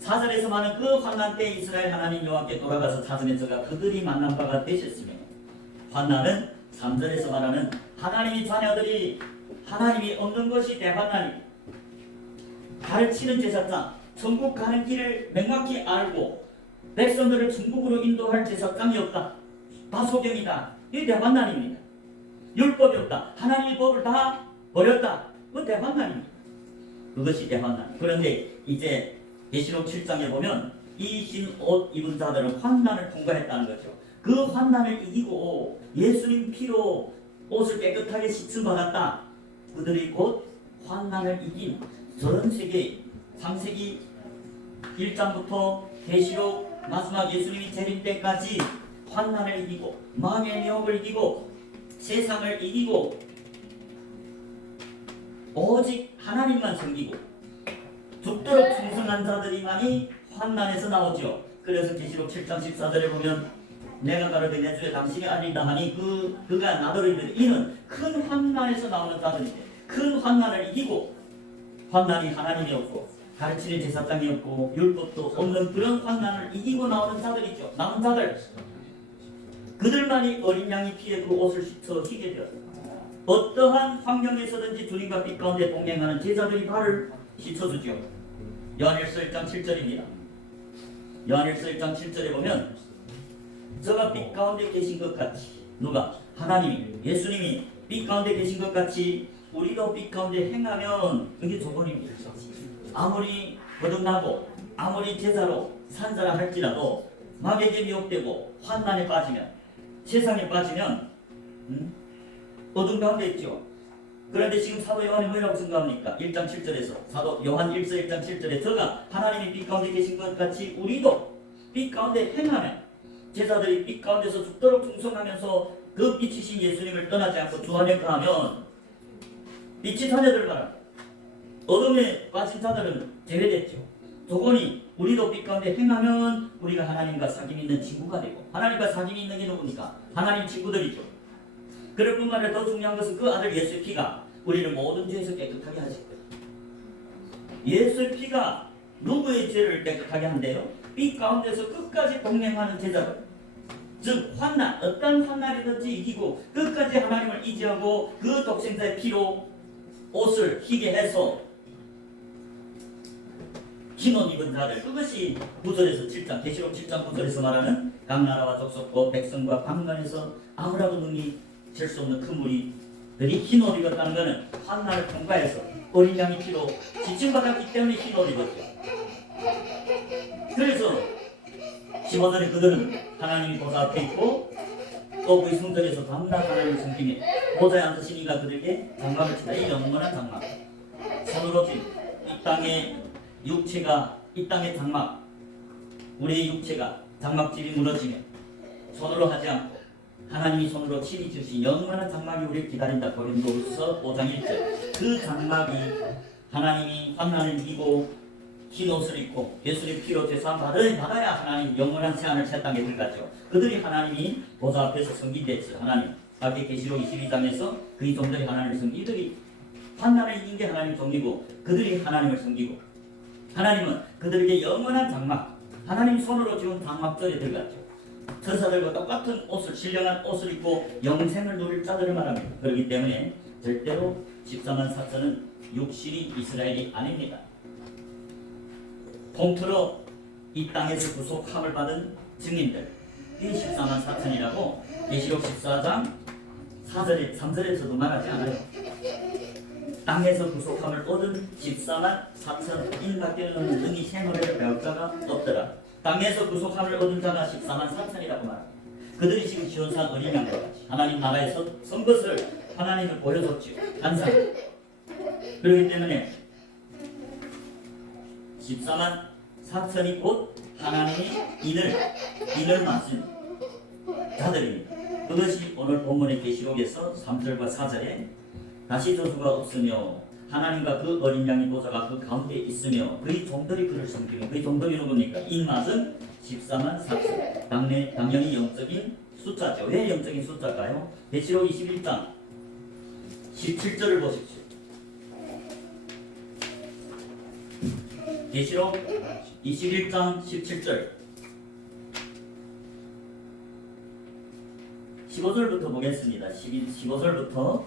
4절에서 말하는 그 환난 때 이스라엘 하나님 여호와께 돌아가서 찾으면 저가 그들이 만난 바가 되셨으며, 환난은 3절에서 말하는 하나님의 자녀들이 하나님이 없는 것이 대환난이. 가르치는 제사장, 천국 가는 길을 명확히 알고 백성들을 천국으로 인도할 제사장이 없다. 다 소경이다. 이게 대환난입니다. 율법이 없다. 하나님의 법을 다 버렸다. 그건 대환난입니다. 그것이 대환난. 그런데 이제 계시록 7장에 보면 이 흰 옷 입은 자들은 환난을 통과했다는 거죠. 그 환난을 이기고 예수님 피로 옷을 깨끗하게 씻음받았다. 그들이 곧 환난을 이긴 전 세계 창세기 1장부터 계시록 마지막 예수님이 재림 때까지 환난을 이기고 망의 미혹을 이기고 세상을 이기고 오직 하나님만 섬기고 죽도록 충성한 자들이만이 환난에서 나오죠. 그래서 계시록 7장 14절에 보면 내가 가로되 내 주에 당신이 아니다 하니 그가 나더러 이는 큰 환난에서 나오는 자들인데, 큰 환난을 이기고, 환난이 하나님이 없고 가르치는 제사장이 없고 율법도 없는 그런 환난을 이기고 나오는 자들이죠. 남은 자들, 그들만이 어린 양의 피에 그 옷을 씻어 희게 되었다. 어떠한 환경에서든지 주님과 빛 가운데 동행하는 제자들이 발을 씻어주죠. 요한일서 1장 7절입니다. 요한일서 1장 7절에 보면 저가 빛 가운데 계신 것 같이, 누가? 하나님이, 예수님이 빛 가운데 계신 것 같이 우리도 빛 가운데 행하면, 이게 조건입니다. 아무리 거듭나고 아무리 제자로 산 자라 할지라도 마귀에게 미혹되고 환난에 빠지면, 세상에 빠지면 어둠 가운데 있죠. 그런데 지금 사도 요한이 뭐라고 증거합니까? 1장 7절에서 사도 요한 1서 1장 7절에 저가 하나님이 빛 가운데 계신 것 같이 우리도 빛 가운데 행하면, 제자들이 빛 가운데서 죽도록 충성하면서 그 빛이신 예수님을 떠나지 않고 주 안에 거하면 빛이 자녀들 바라. 어둠에 빠진 자들은 제외됐죠. 조건이 우리도 빛 가운데 행하면 우리가 하나님과 사귐 있는 친구가 되고, 하나님과 사귐이 있는 게 누굽니까? 하나님 친구들이죠. 그럴 뿐만 아니라 더 중요한 것은 그 아들 예수의 피가 우리를 모든 죄에서 깨끗하게 하실 거예요. 예수의 피가 누구의 죄를 깨끗하게 한대요? 빛 가운데서 끝까지 동행하는 제자들, 즉 환난, 어떤 환난이든지 이기고 끝까지 하나님을 의지하고 그 독생자의 피로 옷을 희게 해서 흰 옷 입은 자들, 그것이 9절에서 7장, 계시록 7장 9절에서 말하는 각 나라와 족속과 백성과 방면에서 아무라도 능히 질 수 없는 큰 무리들이 흰 옷 입었다는 것은 환난을 통과해서 어린 양의 피로 지침받았기 때문에 흰 옷 입었죠. 그래서 15절에 그들은 하나님이 보좌 앞에 있고 또 그 성전에서 밤낮 하나님을 섬기며 보좌에 앉으시니가 그들에게 장막을 치다. 이 영원한 장막, 손으로 진 이 땅의 육체가, 이 땅의 장막, 우리의 육체가 장막집이 무너지며 손으로 하지 않고 하나님이 손으로 친히 주신 영원한 장막이 우리를 기다린다. 고린도후서 5장 1절. 그 장막이 하나님이 환난을 이기고 흰 옷을 입고 예수의 피로 죄사함 받아야 하나님 영원한 새하늘 새 땅에 들어갔죠. 그들이 하나님이 보좌 앞에서 섬기됐어요. 하나님 앞에 계시록 22장에서 그의 종들이 하나님을 섬기, 이들이 환난을 이긴 게 하나님 종이고 그들이 하나님을 섬기고, 하나님은 그들에게 영원한 장막, 하나님 손으로 지은 장막절에 들어갔죠. 천사들과 똑같은 옷을, 신령한 옷을 입고 영생을 누릴 자들을 말합니다. 그렇기 때문에 절대로 14만 4천은 육신이 이스라엘이 아닙니다. 통틀어 이 땅에서 구속함을 받은 증인들, 이 14만 4천이라고 계시록 14장 4절에 3절에서도 말하지 않아요. 땅에서 구속함을 얻은 14만 4천인밖에는 능히 생활을 배울 자가 없더라. 땅에서 구속함을 얻은 자가 14만 4천이라고 말합니다. 그들이 지금 시온산 어린 양과 같이 하나님 나라에서 선 것을 하나님을 보여줬지요. 단상. 그렇기 때문에 14만 4천이 곧 하나님이 인을 맡은 자들입니다. 그것이 오늘 본문의 계시록에서 3절과 4절에 다시 저주가 없으며 하나님과 그 어린 양의 보좌가 그 가운데 있으며 그의 종들이 그를 섬기는 그의 종들이 누굽니까? 인맞은 14만 4천. 당연히 영적인 숫자죠. 왜 영적인 숫자일까요? 계시록 21장 17절을 보십시오. 계시록 21장 17절 15절부터 보겠습니다. 15절부터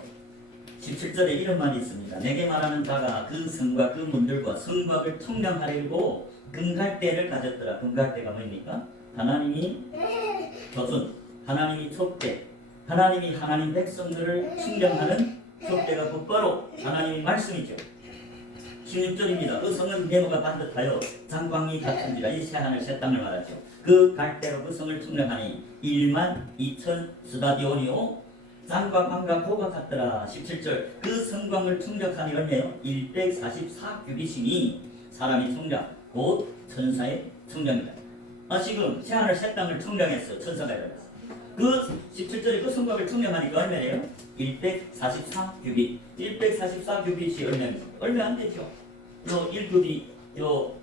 17절에 이런 말이 있습니다. 내게 말하는 자가 그 성과 그 문들과 성곽을 청량하려고 금갈대를 가졌더라. 금갈대가 뭡니까? 하나님이 저순, 하나님이 촉대, 하나님이 하나님 백성들을 측량하는 촉대가 곧바로 하나님의 말씀이죠. 16절입니다. 그 성은 네모가 반듯하여 장광이 같은지라. 이 새하늘 새 땅을 말하죠. 그 갈대로 그 성을 측량하니 1만 2천 스다디오니오 장광과 고가 같더라. 17절 그 성광을 충격하니 얼마요? 144규빗이니 사람이 충량 곧 천사의 충량이다. 지금 새하늘 새 땅을 충량했어. 천사가 이랬어. 그 17절에 그 성곽을 충량하니까 얼마예요? 144규빗. 144규빗이 얼마입니까? 얼마 안 되죠. 요 1규빗 요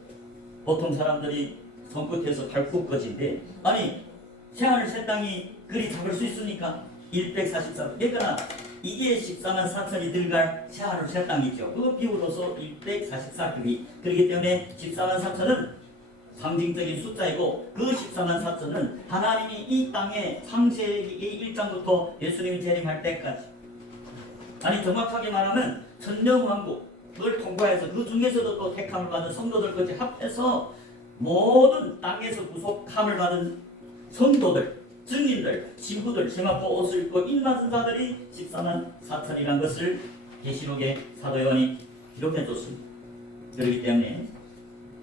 보통 사람들이 손끝에서 발끝까지인데 아니 새하늘 새 땅이 그리 잡을 수 있습니까? 144. 그러니까 이게 14만 4천이 들어갈 새하늘 새 땅이죠. 그 비율로서 144규빗. 그렇기 때문에 14만 4천은 상징적인 숫자이고 그 14만 4천은 하나님이 이 땅에 창세기 1장부터 예수님이 재림할 때까지 아니 정확하게 말하면 천년왕국을 통과해서 그 중에서도 또 택함을 받은 성도들까지 합해서 모든 땅에서 구속함을 받은 성도들, 증인들, 신부들, 세마포 옷을 입고 인맞은 자들이 14만 4천이라는 것을 계시록의 사도 요한이 기록해줬습니다. 그렇기 때문에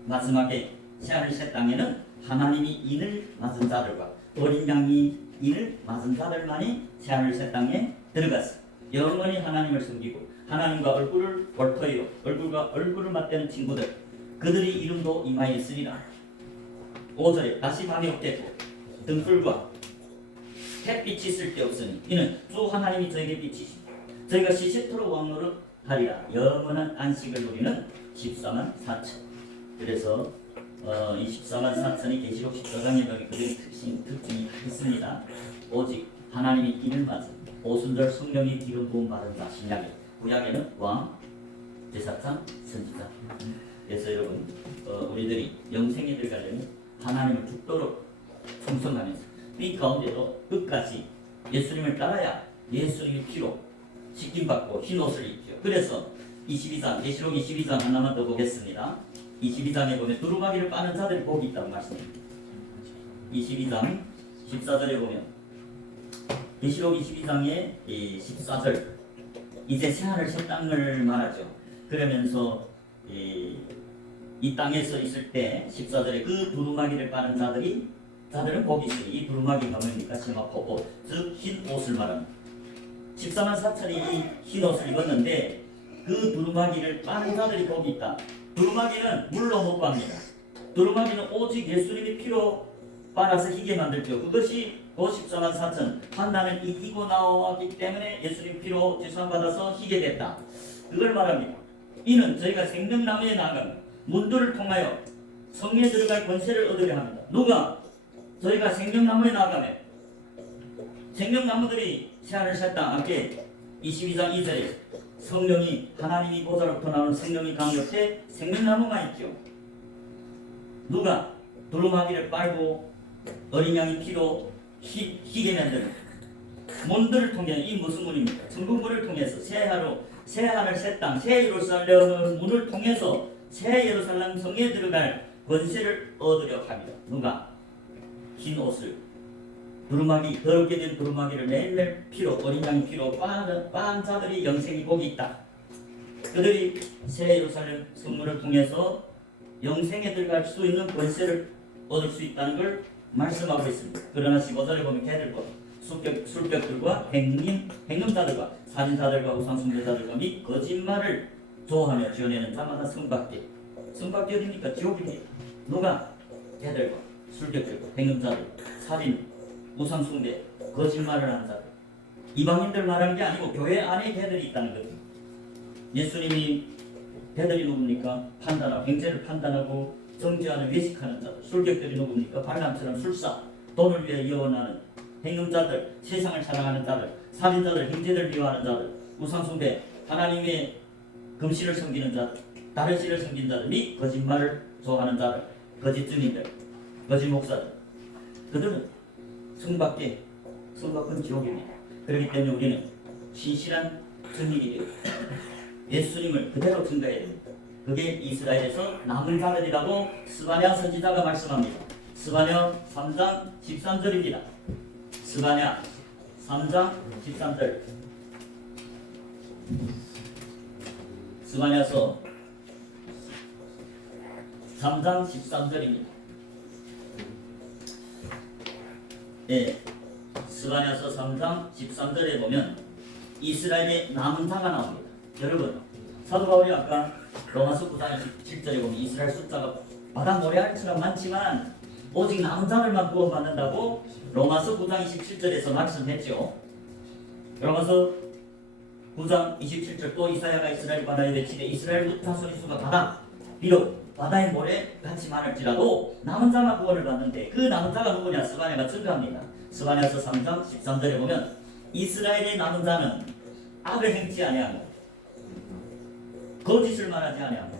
마지막에 새하늘 새 땅에는 하나님이 인을 맞은 자들과 어린 양이 인을 맞은 자들만이 새하늘 새 땅에 들어갔어요. 영원히 하나님을 섬기고 하나님과 얼굴을 볼터이로 얼굴과 얼굴을 맞대는 친구들 그들이 이름도 이마에 있으리라. 5절에 다시 밤이 없겠고 등불과 햇빛이 쓸데없으니 이는 주 하나님이 저에게 비치십니다. 저희가 시세토록 왕노릇하리라. 영원한 안식을 누리는 14만 4천. 그래서 이 14만 4천이 계시록 14장에 보면 그들의 특징이 있습니다. 오직 하나님이 인을 맞은 오순절 성령의 기름 부음 받은 자. 신약에 구약에는 왕, 제사장, 선지자. 그래서 여러분 우리들이 영생에 들어가려면 하나님을 죽도록 충성하면서 이 가운데도 끝까지 예수님을 따라야 예수님의 피로 씻김받고 흰 옷을 입죠. 그래서 22장 계시록 22장 하나만 더 보겠습니다. 22장에 보면 두루마기를 빠는 자들이 복이 있다고 말씀합니다. 22장 14절에 보면 계시록 22장의 14절 이제 새하늘 새 땅을 말하죠. 그러면서 이 땅에서 있을 때 14절에 그 두루마기를 빠는 자들은 복이 있어요. 이 두루마기가 뭡니까? 세마포, 즉 흰 옷을 말합니다. 14만 4천이 이 흰 옷을 입었는데 그 두루마기를 빠는 자들이 복이 있다. 두루마기는 물로 못 빱니다. 두루마기는 오직 예수님의 피로 빨아서 희게 만들죠. 그것이 14만 4천 환난을 이기고 나왔기 때문에 예수님 피로 죄수함받아서 희게 됐다. 그걸 말합니다. 이는 저희가 생명나무에 나아가면 문들을 통하여 성에 들어갈 권세를 얻으려 합니다. 누가? 저희가 생명나무에 나아가면 생명나무들이 새하늘 새 땅 앞에 22장 2절에 성령이 하나님이 보좌로부터 나오는 생명이 강 옆에 생명나무가 있죠. 누가? 두루마기를 빨고 어린 양의 피로 희게 만드는 문들을 통해 이 무슨 문입니까? 천국문을 통해서 새 하늘 새 땅 새 예루살렘 문을 통해서 새 예루살렘 성에 들어갈 권세를 얻으려 합니다. 누가? 흰 옷을 두루마기 더럽게 된 두루마기를 매일매일 피로 어린 양의 피로 빤 자들이 영생이 복이 있다. 그들이 새 예루살렘 성문을 통해서 영생에 들어갈 수 있는 권세를 얻을 수 있다는 걸 말씀하고 있습니다. 그러나 15절에 보면 걔들과 술객들과 행음자들과 살인자들과 우상숭배자들과 및 거짓말을 좋아하며 지어내는 자마다 성밖에 어딥니까? 지옥입니다. 누가? 걔들과 술객들과 행음자들, 살인, 우상숭배, 거짓말을 하는 자들. 이방인들 말하는 게 아니고 교회 안에 걔들이 있다는 거죠. 예수님이 걔들이 누굽니까? 판단하고 경제를 판단하고 정죄하는 외식하는 자들. 술객들이 누굽니까? 발람처럼 술사, 돈을 위해 이혼하는 행음자들, 세상을 사랑하는 자들, 살인자들, 형제들 미워하는 자들, 우상숭배, 하나님의 금신을 섬기는 자들, 다른 신을 섬기는 자들 및 거짓말을 좋아하는 자들, 거짓 증인들, 거짓 목사들. 그들은 성밖은 지옥입니다. 그렇기 때문에 우리는 신실한 증인이 되고 예수님을 그대로 증거해야 됩니다. 그게 이스라엘에서 남은 자들이라고 스바냐 선지자가 말씀합니다. 스바냐 3장 13절입니다. 스바냐 3장 13절. 스바냐서 3장 13절입니다. 예, 스바냐서 3장 13절에 보면 이스라엘의 남은 자가 나옵니다. 여러분, 사도 바울이 아까 로마서 9장 17절에 보면 이스라엘 숫자가 바다 모래알처럼 많지만 오직 남은 자들만 구원받는다고 로마서 9장 27절에서 말씀했죠. 로마서 9장 27절 또 이사야가 이스라엘 바다에 외치되 이스라엘 자손의 수가 바다 비록 바다의 모래 같이 많을지라도 남은 자만 구원을 받는데 그 남은 자가 누구냐? 스바냐가 증거합니다. 스바냐서 3장 13절에 보면 이스라엘의 남은 자는 악을 행치 아니하고 거짓을 말하지 아니하고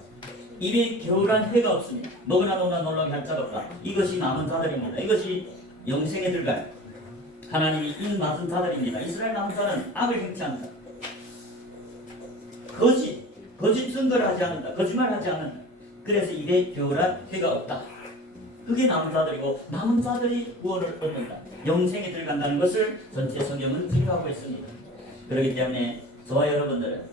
입에 겨울한 해가 없습니다. 먹으나 노나 놀라게 할 자가 없다. 이것이 남은 자들입니다. 이것이 영생에 들어갈 하나님이 인맞은 자들입니다. 이스라엘 남은 자는 악을 행치 않는다. 거짓 증거를 하지 않는다. 거짓말하지 않는다. 그래서 입에 겨울한 해가 없다. 그게 남은 자들이고 남은 자들이 구원을 얻는다. 영생에 들어간다는 것을 전체 성경은 증거하고 있습니다. 그렇기 때문에 저와 여러분들은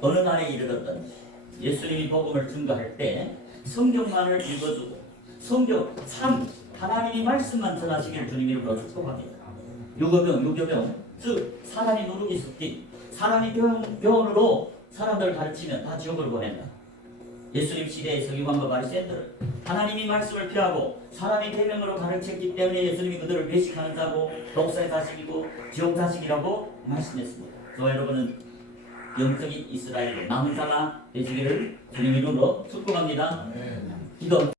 어느 날에 이르렀든지 예수님이 복음을 증거할 때 성경만을 읽어주고 성경 참 하나님이 말씀만 전하시기를 주님 이름으로 축복합니다. 유교병 즉 사람이 누룩이 섞인 사람이 교훈으로 사람들을 가르치면 다 지옥을 보낸다. 예수님 시대의 서기관과 바리새인들은 하나님이 말씀을 피하고 사람의 계명으로 가르쳤기 때문에 예수님이 그들을 외식하는 자고 독사의 자식이고 지옥 자식이라고 말씀했습니다. 저와 여러분은 영적인 이스라엘 남은 자가 되시기를 주님 이름으로 축복합니다. 기도